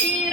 please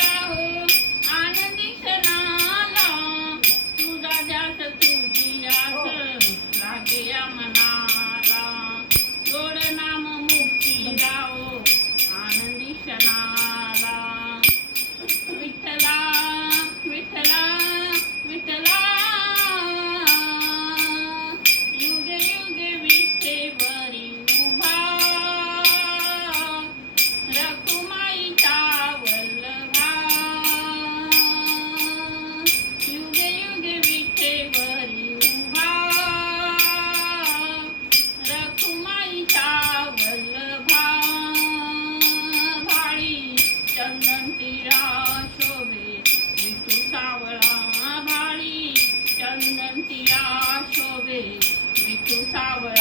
não estava